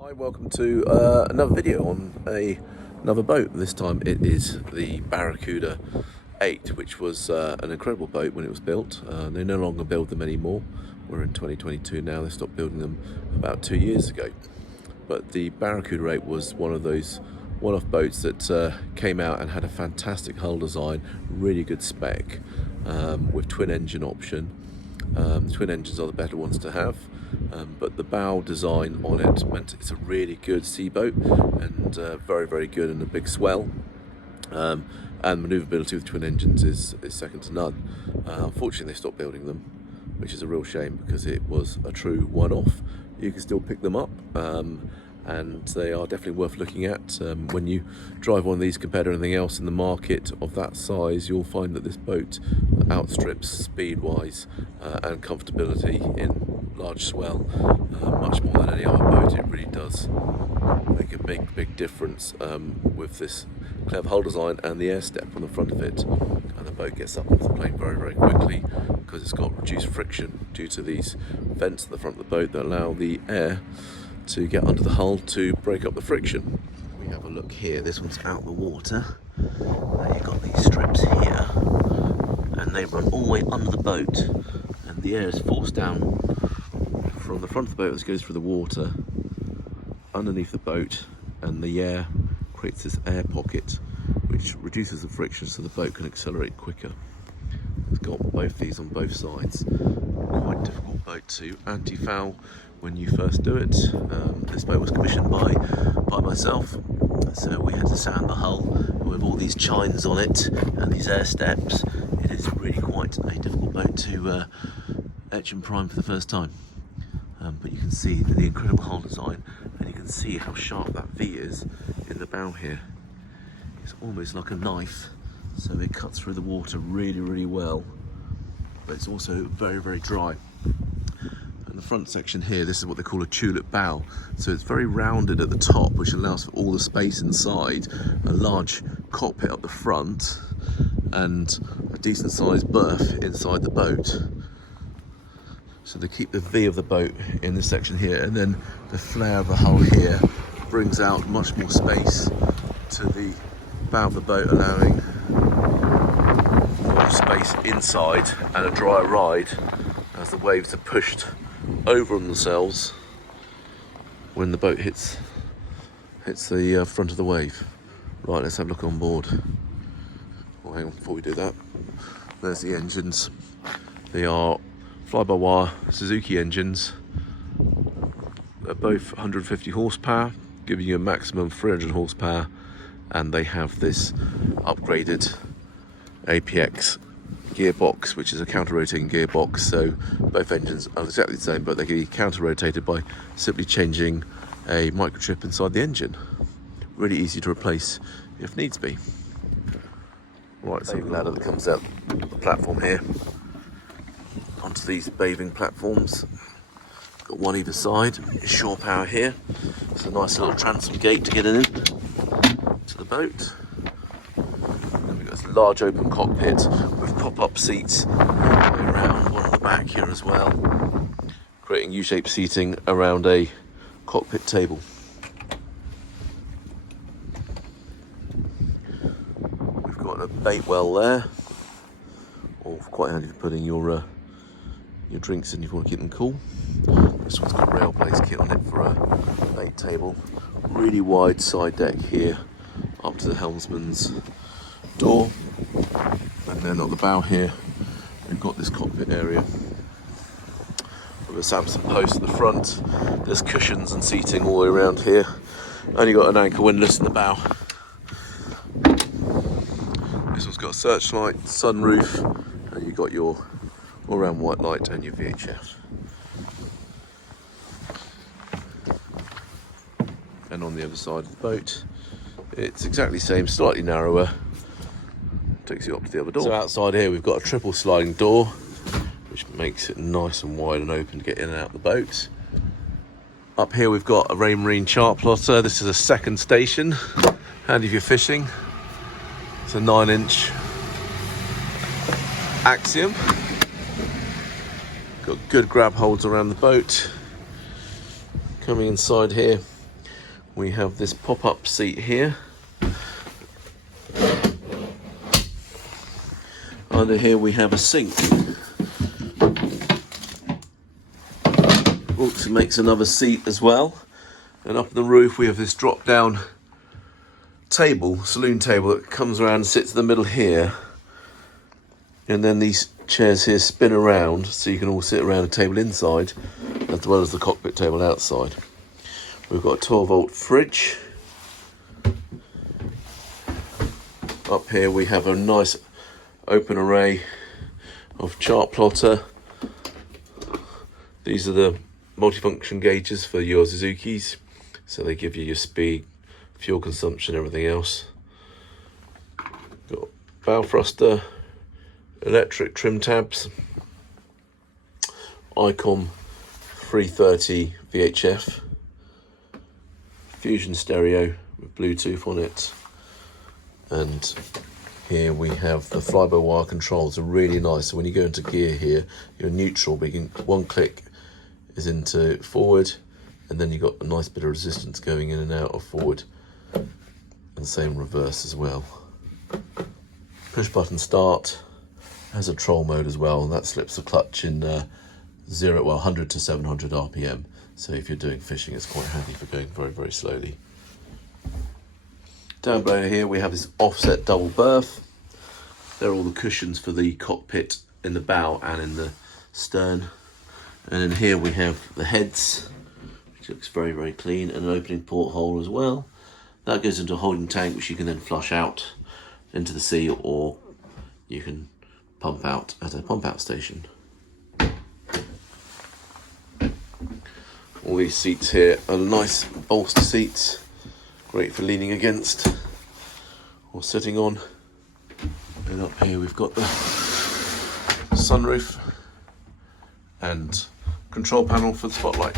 Hi, welcome to another video on another boat. This time it is the Barracuda 8, which was an incredible boat when it was built. They no longer build them anymore. We're in 2022 now. They stopped building them about 2 years ago. But the Barracuda 8 was one of those one-off boats that came out and had a fantastic hull design, really good spec, with twin engine option. Twin engines are the better ones to have, but the bow design on it meant it's a really good sea boat and very good in a big swell. And manoeuvrability with twin engines is second to none. Unfortunately, they stopped building them, which is a real shame because it was a true one-off. You can still pick them up, and they are definitely worth looking at. When you drive one of these compared to anything else in the market of that size, you'll find that this boat outstrips speed-wise and comfortability in large swell much more than any other boat. It really does make a big difference with this clever hull design and the air step on the front of it, and the boat gets up off the plane very quickly because it's got reduced friction due to these vents at the front of the boat that allow the air to get under the hull to break up the friction. We have a look here. This one's out the water. Now you've got these strips here, and they run all the way under the boat, and the air is forced down from the front of the boat as it goes through the water underneath the boat, and the air creates this air pocket which reduces the friction so the boat can accelerate quicker. It's got both these on both sides. Quite difficult boat to anti-foul when you first do it. This boat was commissioned by myself, so we had to sand the hull with all these chines on it and these air steps. It is really quite a difficult boat to etch and prime for the first time. But you can see the incredible hull design, and you can see how sharp that V is in the bow here. It's almost like a knife, so it cuts through the water really well, but it's also very dry. And the front section here, this is what they call a tulip bow, so it's very rounded at the top, which allows for all the space inside, a large cockpit up the front, and a decent sized berth inside the boat. So they keep the V of the boat in this section here, and then the flare of the hull here brings out much more space to the bow of the boat, allowing more space inside and a drier ride as the waves are pushed over on themselves when the boat hits the front of the wave. Right, let's have a look on board. Oh, hang on, before we do that, there's the engines. They are fly-by-wire Suzuki engines. They're both 150 horsepower, giving you a maximum 300 horsepower, and they have this upgraded APX gearbox, which is a counter-rotating gearbox. So both engines are exactly the same, but they can be counter-rotated by simply changing a microchip inside the engine. Really easy to replace if needs be. Right, so the ladder that comes out the platform here onto these bathing platforms. Got one either side. Shore power here. It's a nice little transom gate to get in to the boat. Then we've got this large open cockpit with pop-up seats all the way around, one on the back here as well, creating U-shaped seating around a cockpit table. We've got a bait well there, or quite handy for putting your drinks in if you want to keep them cool. This one's got rail place kit on it for a bait table. Really wide side deck here up to the helmsman's door, and then on the bow here we've got this cockpit area with a Samson post at the front. There's cushions and seating all the way around here, and you've got an anchor windlass in the bow. This one's got a searchlight, sunroof, and you've got your all-round white light and your VHF. And on the other side of the boat, it's exactly the same, slightly narrower, takes you up to the other door. So outside here we've got a triple sliding door, which makes it nice and wide and open to get in and out of the boat. Up here we've got a Raymarine chart plotter. This is a second station, handy if you're fishing. It's a 9-inch Axiom. Got good grab holds around the boat. Coming inside here, we have this pop-up seat here. Under here we have a sink. Also makes another seat as well. And up on the roof we have this drop-down table, saloon table, that comes around and sits in the middle here. And then these chairs here spin around, so you can all sit around a table inside, as well as the cockpit table outside. We've got a 12-volt fridge. Up here we have a nice open array of chart plotter. These are the multifunction gauges for your Suzukis, so they give you your speed, fuel consumption, everything else. Got bow thruster, electric trim tabs, ICOM 330 VHF, Fusion stereo with Bluetooth on it, and here we have the fly-by-wire controls. Are really nice. So when you go into gear here, you're neutral, but you can, one click is into forward, and then you've got a nice bit of resistance going in and out of forward, and same reverse as well. Push button start, has a troll mode as well, and that slips the clutch in 100 to 700 RPM. So if you're doing fishing, it's quite handy for going very, very slowly. Down below here we have this offset double berth. There are all the cushions for the cockpit in the bow and in the stern. And then here we have the heads, which looks very, very clean, and an opening porthole as well. That goes into a holding tank, which you can then flush out into the sea, or you can pump out at a pump out station. All these seats here are nice bolster seats, great for leaning against or sitting on. And up here we've got the sunroof and control panel for the spotlight.